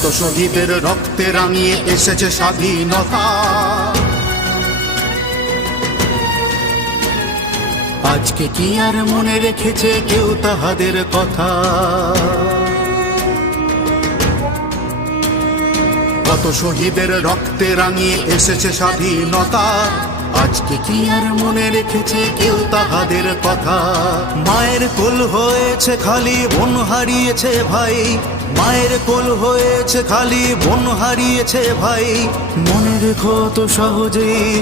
কত শহীদের রক্তে রাঙিয়ে এসেছে স্বাধীনতা। আজকে কি আর মনে রেখেছে কেউ তাহাদের কথা? কত শহীদের রক্তে রাঙিয়ে এসেছে স্বাধীনতা। আজকে কি আর মনে রেখেছে কেউ তাহাদের কথা? মায়ের কোল হয়েছে খালি, বোন হারিয়েছে ভাই। মায়ের কোল হয়েছে খালি, বোন হারিয়েছে ভাই। মনে রেখো তো সহজেই